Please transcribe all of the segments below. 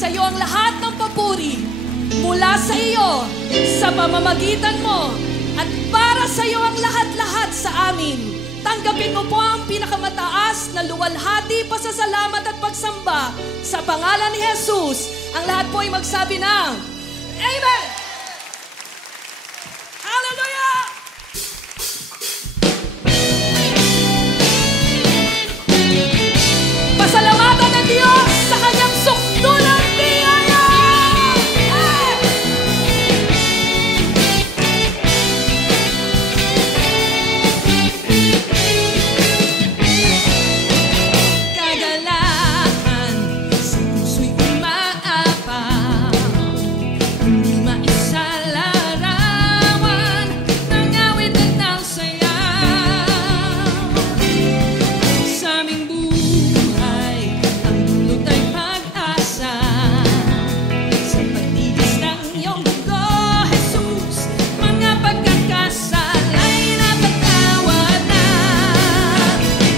sa iyo ang lahat ng papuri mula sa iyo, sa pamamagitan mo, at para sa iyo ang lahat-lahat sa amin. Tanggapin mo po ang pinakamataas na luwalhati, pasasalamat at pagsamba sa pangalan ni Jesus. Ang lahat po ay magsabi ng Amen! Hallelujah! Pasalamatan ng Diyos sa kanyang sukdulang biyaya! Kagalakan sa puso'y umaapang, hindi maisalarawan ng awit at ng sayaw. Sa aming buhay, ang dulot ay pag-asa. Sa pagtitis ng iyong dugo, Jesus, mga pagkakasala ay napatawad na.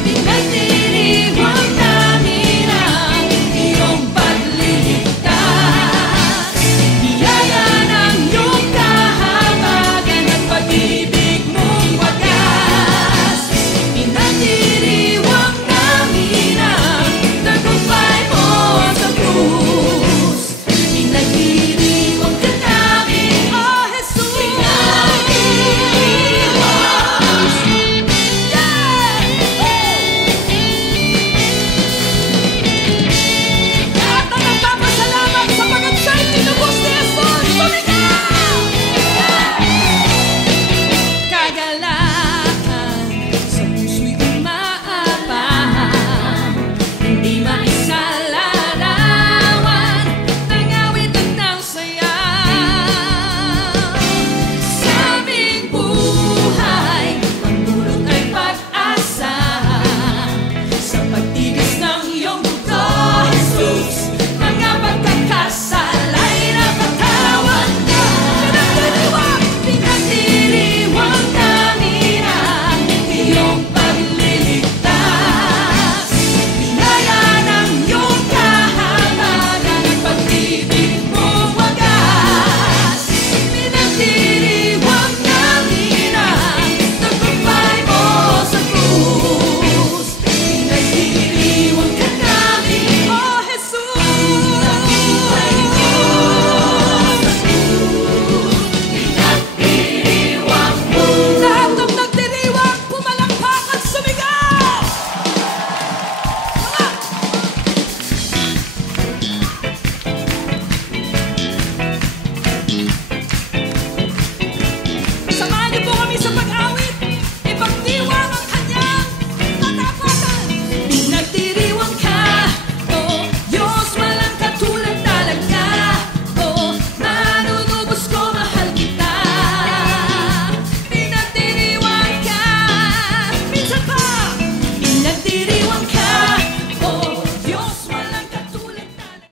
Pinagdiriwang namin ang iyong pagliligtas. Biyaya ng iyong kahabagan at pag-ibig mong wagas. Pinagdiriwang namin ang tagumpay mo sa krus. Pinagdiriwang ka namin, oh Jesus. Lahat na nagpapasalamat sapagat siya'y tinubos ni Jesus! Sumigaw! Kagalakan sa puso'y umaapang, hindi mais